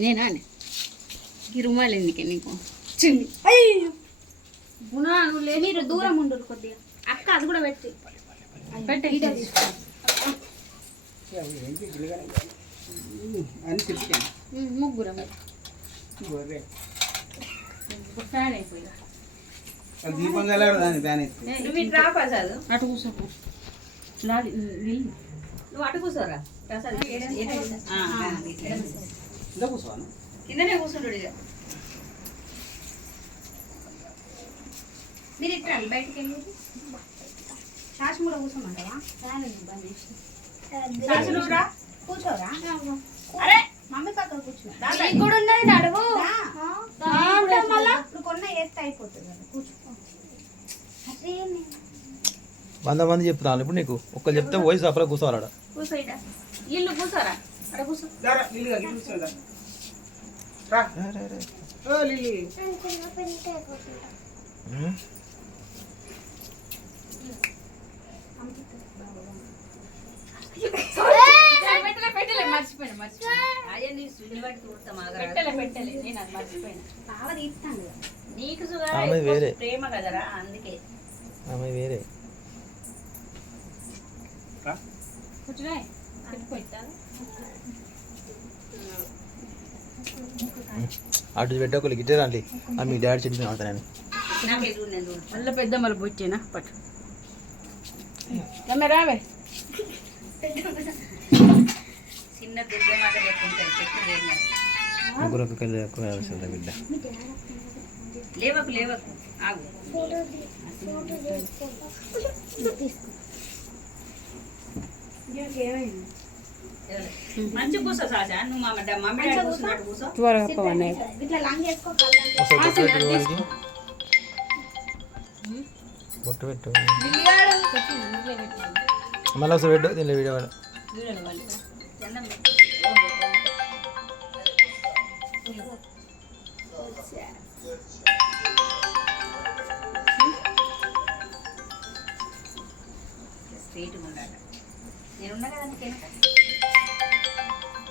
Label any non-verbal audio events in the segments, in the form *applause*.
నేనా అని. ఈ రుమాలు ఎందుకే నీకు? చిన్ని. అయ్యో గుణా నువ్వు మీరు దూరం ఉండరు కొద్దిగా. అక్క అది కూడా పెట్టి. పెట్టే ముగ్గురం ఫ్యాన్ దీపం దాని ప్రసాద్ అటు వెళ్ళు నువ్వు అటు కూర్చోరా? కిందనే కూర్చుంటాడు ఇక. మీరు ఇట్లా బయటికి వెళ్ళి? శాసం కూడా కూర్చోమంటావా? శాసు కూర్చోరా? అరే కూర్చో. కూడా ఉన్నది నడువు. నువ్వు కొన్న ఎత్తే అయిపోతుంది కూర్చో. వంద మంది చెప్తున్నాను ఇప్పుడు నీకు. ఒక్కరు చెప్తే పోయి సపరా కూర్చోవాలి ఆడ. ఇల్లు కూర్చోరా అక్కడ కూర్చో. పెట్టలే పెట్టలే మర్చిపోయినా మర్చిపోయినా. పెట్టలే నేను అది మర్చిపోయినా. బావ తీస్తాను నీకు వేరే. ప్రేమ కదరా అందుకే. ఆమె వేరే. అటు పెట్టే ఒకళ్ళు గిట్టే రండి. మీ డాడీ చెట్టు ఆడతానని మళ్ళీ పెద్ద మళ్ళీ బొచ్చేనా? పట్టు. కెమెరావే చిన్న మాట ముగ్గురు ఎక్కువ బిడ్డ. లేవకు లేవకు. ఆగు. మంచి కూర్చో సాసా? నువ్వు మా డా- మమ్మీ డాడీ కూర్చున్నట్టు కూర్చో. త్వరగా పవన్ ఇట్లా లంగ్ వేసుకో కళ్ళు ఒకసారి బొట్టు పెట్టు మళ్ళీ ఒకసారి పెట్టు దీనిలో వీడియో వాడు దండం పెట్టు. స్ట్రైట్గా ఉండాలి. నేను ఉన్నా కదా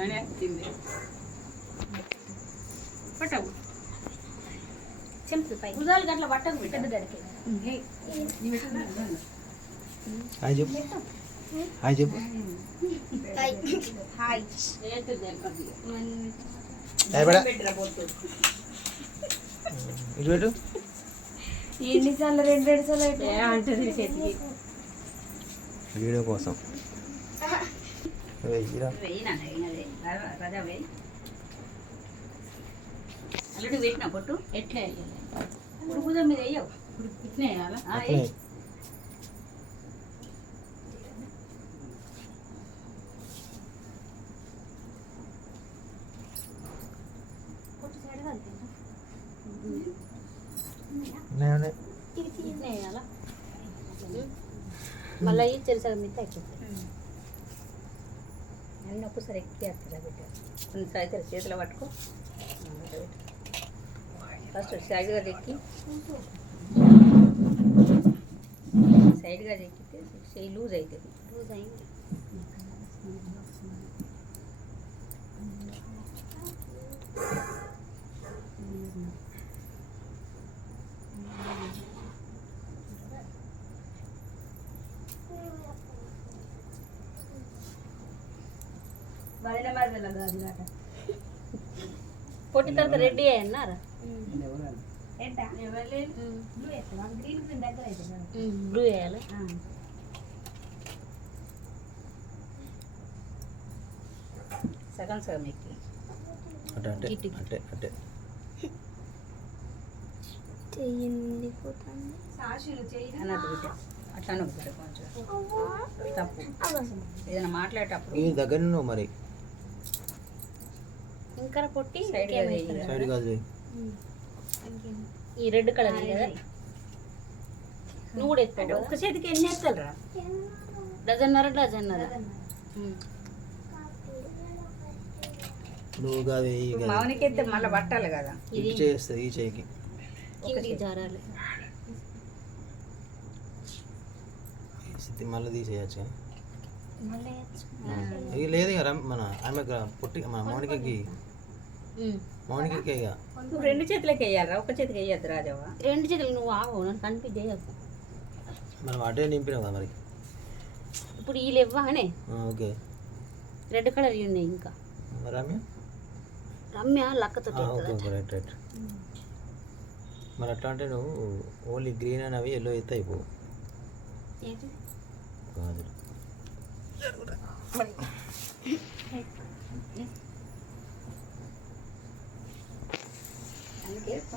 అటు జరగండి పట్టవు చెంపులు పై భుజాలు గట్ల పట్టకు పెద్ద గడికి హాయ్ చెప్పు. హాయ్ చెప్పు. హాయ్. హాయ్. బేడా పెట్టిరా బొట్టు. ఇటు పెట్టు. ఎన్నిసార్లు రెండు రెండు సార్లు అయితే అంటది చేతికి వీడియో కోసం. వెయ్యిరా రాజా. అల్లుడు పెట్టినా పొట్టు. ఎట్లా ఇప్పుడు మీద వేయవు. వేయాలా? మళ్ళీ ఈ చెరుసగం మీద అన్నీ ఒక్కసారి ఎక్కి బిడ్డ కొంచెం అయితే చేతిలో పట్టుకో. ఫస్ట్ సైడ్గా ఎక్కి. సైడ్గా ఎక్కితే చేయి లూజ్ అవుతుంది లూజ్ అయింది. వదిన గాట పొట్టి తర్వాత రెడీ అయ్యన్నారా బ్లూ వేయాలి. సగం సగం ఎక్కి. అటే అంటే అటే అటే. చెయ్యింది అట్లా కొంచెం. తప్పు. ఏదైనా మాట్లాడేటప్పుడు. ఈ దగ్గర నువ్వు మరి ఇంకా పొట్టి సైడ్ కాదు. ఈ రెడ్ కలర్ కదా. నువ్వు కూడా అంటే ఎత్తావు ఒక్క చేతికి ఎన్ని ఎత్తాలరా? డజన్నర డజన్నర. నువ్వు కాదు ఈ కాదు. మామూలుకి ఎత్తే మళ్ళీ పట్టాలి కదా. ఇటు చేస్తుంది ఈ చేయికి. కిందికి జారాలి. ఇది మళ్ళీ తీసేయచ్చు? ఇక లేదు మన ఆమె పుట్టి మన మౌనికకి నువ్వు రెండు చేతులకి వేయాలరా ఒక చేతికి వేయద్దు రాజవ్వ. రెండు చేతులు నువ్వు ఆగు నన్ను కనిపించేయకు మనం అటే నింపినాం కదా మరి? ఇప్పుడు ఈ లేవ్వగానే ఆ, ఓకే. రెడ్ కలర్ ఉన్నాయి ఇంకా. రమ్య? రమ్య లక్కతో రైట్ రైట్. మరి అట్లా అంటే నువ్వు ఓన్లీ గ్రీన్ అని అవి ఎల్లో అయితే అయిపోవు కాదు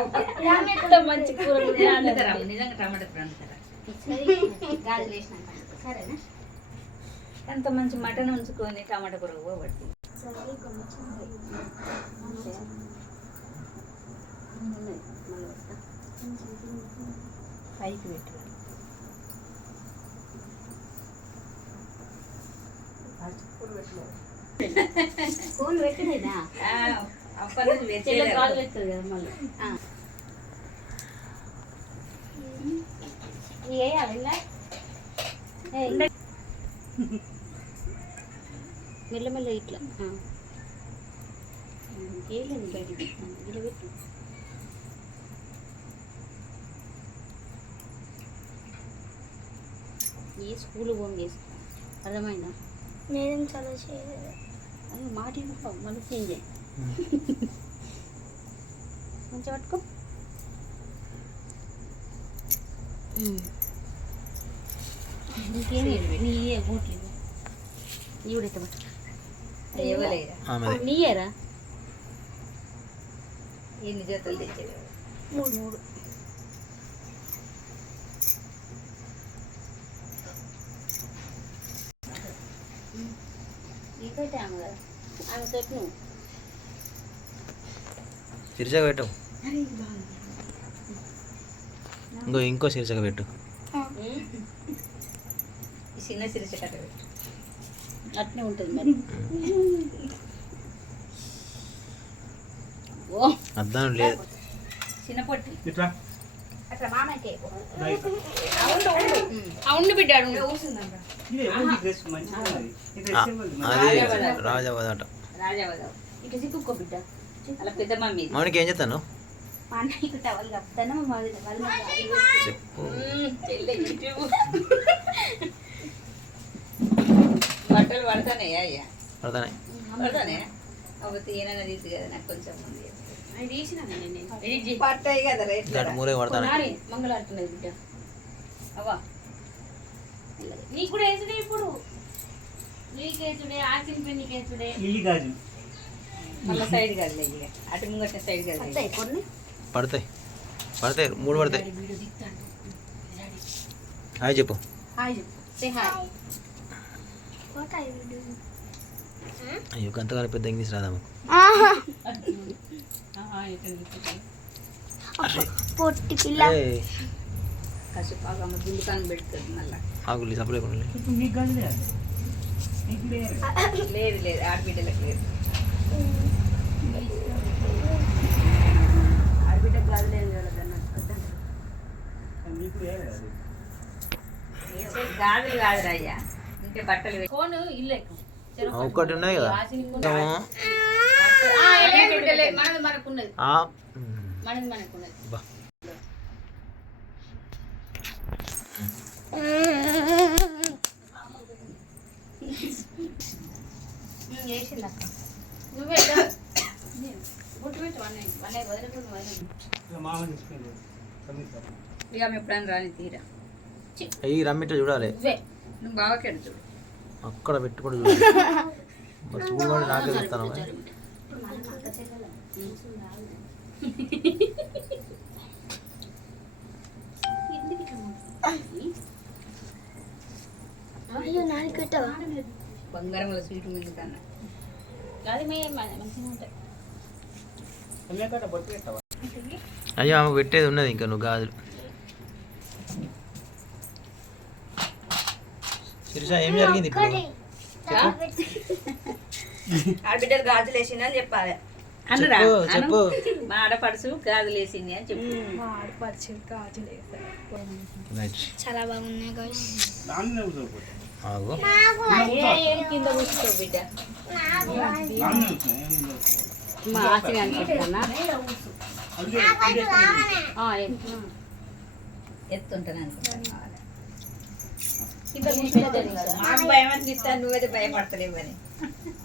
మంచి కూర? నిజంగా టమాటా కూర సరేనా? ఎంత మంచి మటన్ ఉంచుకొని టమాటా కూర పోబట్టి పైకి పెట్టు. ఫోన్ పెట్టినదా ఆ, అప్పటి నుంచి కదా మళ్ళీ. ఏయ్. మెల్లమెల్ల ఇట్లా. వేయలేదు బయటికి ఇలా పెట్టు. ఏ స్కూల్ పోం చేసుకో అర్థమైందా? నేనేం చదువు చేయలేదు. మాట మళ్ళీ చేంజ్ మంచిగా పట్టుకో. ఇంకేమి నీ బూట్లు ఇవ్వు. నీ కూడా ఎత్త పట్టు. ఇవ్వలేదా ఆమెది. నీయేరా? ఎన్ని జతలు తెచ్చేది మూడు మూడు. నీకైతే ఆమె కదా. ఆమె తోటి నువ్వు. శీర్షక పెట్టు. ఇంకో ఇంకో శీర్షక పెట్టు. ఈ చిన్న పెట్టు. అట్నే ఉంటుంది మరి. ఓ. అర్థం లేదు. చిన్న పొట్టి. ఇట్లా. అట్లా. అవును బిడ్డాడు? అది రాజావదట సిక్కుకో బిడ్డ. అలా పెద్ద మమ్మీ. మౌనికి ఏం చెప్తాను మా అన్నయ్యకు టవల్ కప్పుతాను మా వాళ్ళ వాళ్ళ చెప్పు. బట్టలు పడతానే అయ్యా? పడతానే పడతానే అవ్వతే ఏమైనా తీసి కదా నాకు కొంచెం ముందు కదా మూలే పడతానే బిడ్డ. అవ్వా. నీకు కూడా వేసుడే ఇప్పుడు. నీకు వేసుడే ఆర్చిన్ పెన్ నీకు వేసుడే ఇల్లి గాజు. మళ్ళీ సైడ్ అటు ముంగట సైడ్ పడతాయి పడతాయి. మూడు పడతాయి. హాయ్ చెప్పు. అయ్యో గంతగానే పెద్ద ఇంగ్లీష్ రాదా మాకు? పొట్టి పిల్ల. అమ్మ దుకాణం పెడుతుంది మళ్ళీ. ఆగులి లేదు లేదు లేదు ఆడబిడ్డలకు లేదు. గాజులు కాదురా అయ్యా ఇంకా బట్టలు ఫోన్ ఇల్లు ఒక్కటి ఉన్నది కదా మనది ఇక ఎప్పుడైనా రాని తీరా. ఈ రమ్మిట *laughs* చూడాలి. నువ్వే అక్కడ పెట్టుకుంటూ చూడాలి చూడమని నాకే చెప్తాను బంగారం వల్ల స్వీట్ మిగులుతాను అది మీ మంచిగా ఉంటాయి సమీకట బొట్టు పెట్టవా అయ్యో ఆమెకు పెట్టేది ఉన్నది ఇంకా నువ్వు గాజులు శిరీష ఏం జరిగింది ఆడబిడ్డలు గాజులు చెప్పాలి. చెప్పు, అను. చెప్పు. మా ఆడపడుచు గాజులు వేసింది అని చెప్పు. రైట్ చాలా బాగున్నాయి ఆగు. మా అనుకుంటున్నా ఎత్తుంటాను అనుకుంటున్నా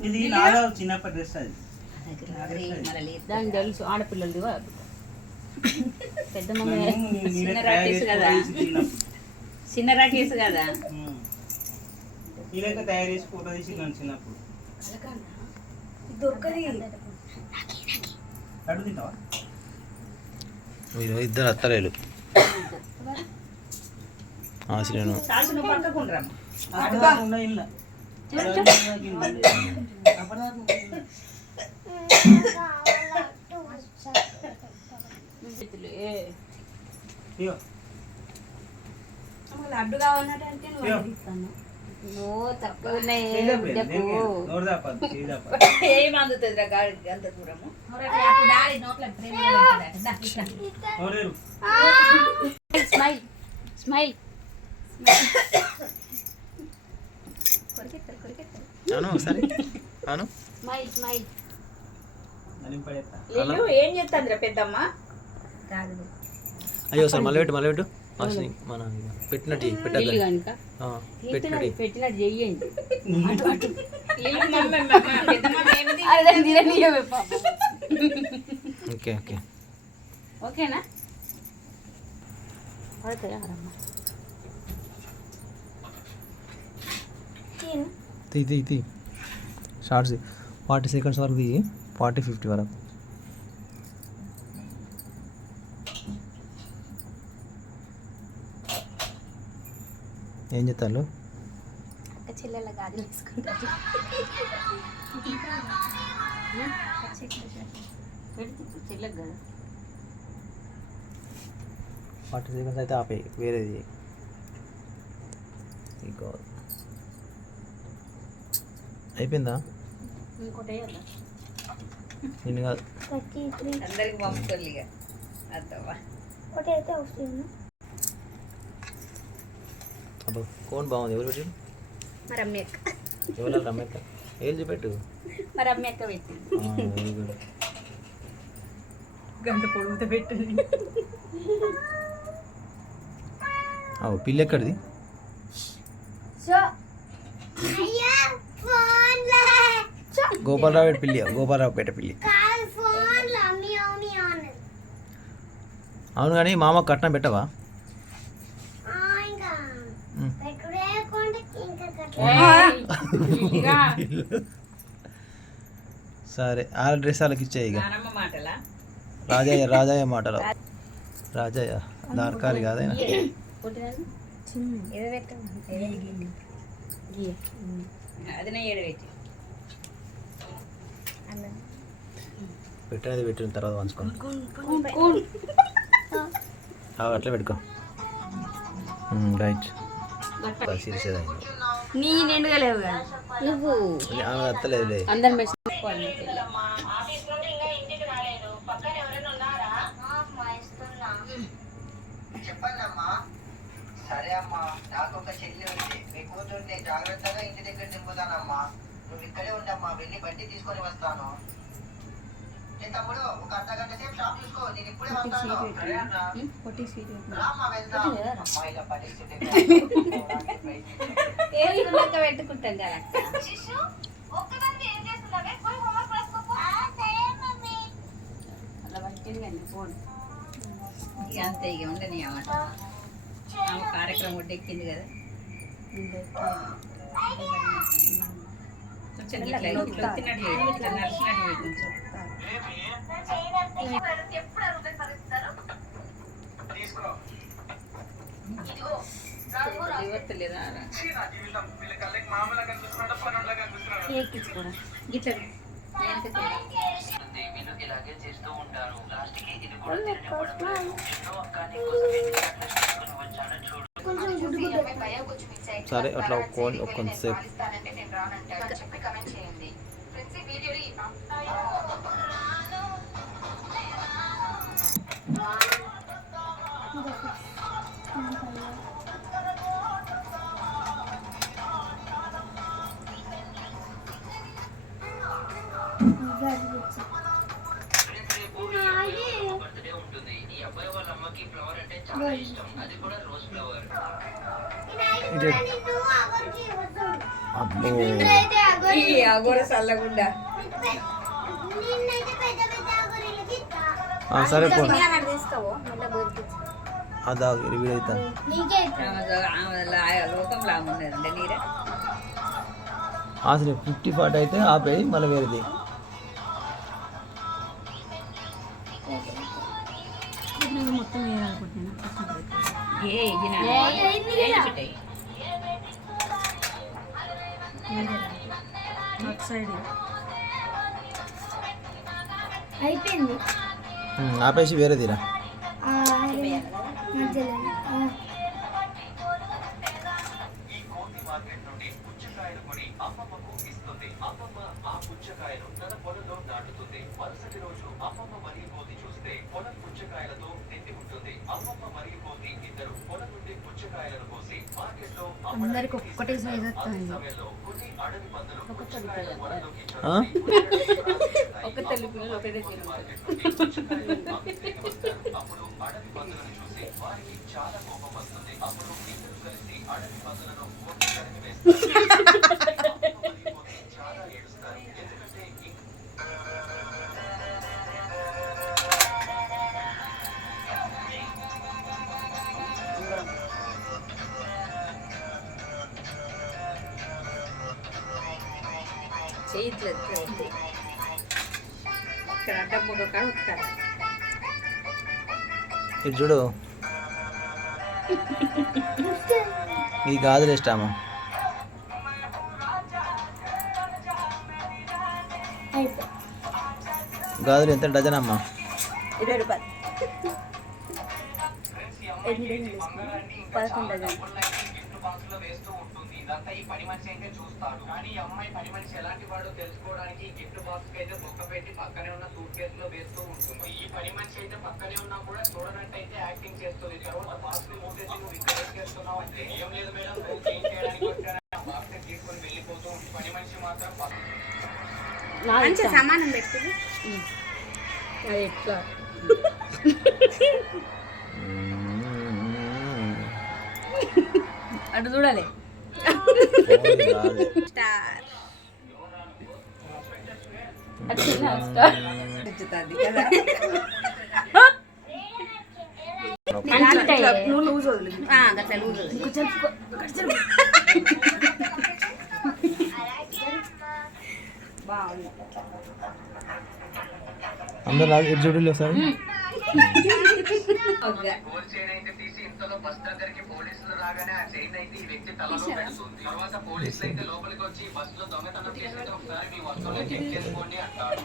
ఇది నాలో చిన్నప్పటి డ్రెస్ అది. తెలుసు ఆడపిల్లలది పెద్ద చిన్న చేసి కదా. చిన్న రాకేష్ కదా. ఉమ్. ఈ లెక్క తయారు చేసి ఫోటో తీసి నన్ను చిన్నప్పుడు లడ్డు తింటావా? మీరు ఇద్దరు అత్తలేలు. ఆశ్రయను లడ్డు కావాలంటే. నువ్వు ఏం అందుతుంది అంత దూరము. Smile smile. అయ్యో సార్ మళ్ళీ పెట్టు మళ్ళీ పెట్టు. మన పెట్టినట్టు ఆ, పెట్టినట్టు. పెట్టినట్టు చెయ్యండి ఓకే ఓకే. ఓకేనా? తీ తీ తీ. షార్ట్స్ ఫార్టీ సెకండ్స్ వరకు తీ. ఫార్టీ ఫిఫ్టీ వరకు. ఏం చెప్తారు ఒక చెల్లెల గాజులు వేసుకుంటారు కదా ఫార్టీ సెకండ్స్ అయితే ఆపే వేరేది. ఇంకా అయిపోయిందా? ఇంకోటి నిన్ను కాదు. అందరికి పంపుతుంది ఇక. అర్థమా? ఒకటి అయితే వస్తుంది అబ్బో. కోన్ బాగుంది. ఎవరు పెట్టారు అక్క. ఎవరు రమ్మక్క ఏం చూపెట్టు? Very good. గంట పొడుగుతో పెట్టింది అవు పిల్లి ఎక్కడిది? సో అయ్యా ఫోన్లో గోపాలరావు పేట పిల్లి గోపాలరావు పేట పిల్లి. అవును కానీ మామ కట్నం పెట్టవా ఆ, ఇంకా ఉమ్. పెట్టుడే కొంటే ఇంకా కట్ట సరే ఆరు డ్రెస్ వాళ్ళకి ఇచ్చాయి ఇక. రాజయ్య రాజయ్య మాటలు. రాజయ్య దార్కాలి కాదైనా ఏదో పెట్టండి అది నా ఏడు పెట్టి పెట్టినది పెట్టిన తర్వాత పంచుకోండి అట్లా పెట్టుకో. రైట్. సీరియస్ నీ నిండుగా లేవు కదా. నువ్వు. అందరం చెప్పండమ్మా. సరే అమ్మా నాకు ఒక చెల్లి ఉంది. మీ కూతుర్ని జాగ్రత్తగా ఇంటి దగ్గర దింపుతానమ్మా. నువ్వు ఇక్కడే ఉండమ్మా వెళ్ళి బండి తీసుకొని వస్తాను. పొట్టి. స్వీట్ *laughs* పెట్టుకుంటాం కదా. అంతే ఇక ఉండని అన్నమాట. ఆమె కార్యక్రమం ఒడ్డెక్కింది కదా. కొంచెం ఇట్లా తిన్నట్టు కొంచెం. వీళ్ళు ఇలాగే చేస్తూ ఉంటారు లాస్ట్కి ఇది కూడా తిననివ్వడం ఎన్నో అక్క నీకోసం ఎన్ని చూడు సరే అట్లా కొంచెం ఒక్క కొంతసేపు నేను రానంటాడు చెప్పి కమెంట్ చేయండి ఫ్రెండ్స్ ఈ వీడియోని బర్త్డే ఉంటుంది ఈ అబ్బాయి వాళ్ళ అమ్మకి ఫ్లవర్ అంటే చాలా ఇష్టం అది కూడా రోజ్ ఫ్లవర్ ఇటు అబ్బో సరే పో. అదా నీరే? అసలు ఫిఫ్టీ ఫార్టీ అయితే ఆపేయి మళ్ళీ వేరేది. మొత్తం వేయాలనుకుంటున్నాను తన పొలంలో నాటుతుంది మరుసటి రోజు అమ్మమ్మ మరియు కోతి చూస్తే పొలం పుచ్చకాయలతో నిండి ఉంటుంది. అమ్మమ్మ మరియు కోతి ఇద్దరు అందరికి ఒక్కటే సైజ్ వస్తుంది? ఒక పిల్లలు ఒకటే *laughs* ఇక్కడ కాడ వస్తారు ఇది చూడు. ఇది గాజులు ఇష్టామా గాజులు ఎంత డజన్ అమ్మా? ఇరవై రూపాయలు. పదకొండు డజన్ బాక్స్లో వేస్తూ ఉంటుంది. ఇదంతా ఈ పని మనిషి అయితే చూస్తాడు. కానీ ఈ అమ్మాయి పని మనిషి ఎలాంటి వాడో తెలుసుకోవడానికి గిఫ్ట్ బాక్స్కి అయితే మొక్క పెట్టి పక్కనే ఉన్న సూట్ కేసు లో వేస్తూ ఉంటుంది. ఈ పని మనిషి అయితే పక్కనే ఉన్నా కూడా చూడనట్టు అయితే యాక్టింగ్ చేస్తుంది. తర్వాత బాక్స్ని మూసేసి నువ్వు ఇక్కడ ఏం చేస్తున్నావు అంటే ఏం లేదు మేడం నువ్వు క్లీన్ చేయడానికి వచ్చాను. ఆ బాక్స్ని తీసుకొని వెళ్ళిపోతూ ఉంది. పని మనిషి మాత్రం మంచిగా సమానం అది ఎట్లా? *laughs* అటు చూడాలి. స్టార్ నువ్వు లూజ్ వదిలి అట్లా లూజ్ అందరు లాగా ఇటు చూడు ఒకసారి రాగానే ఆ చైన్ అయితే ఈ వ్యక్తి తలలో పెడుతుంది తర్వాత పోలీసులు అయితే లోపలికి వచ్చి బస్లో దొంగతనం చేసేది ఒకసారి మీ వస్తువులు చెక్ చేసుకోండి అంటారు.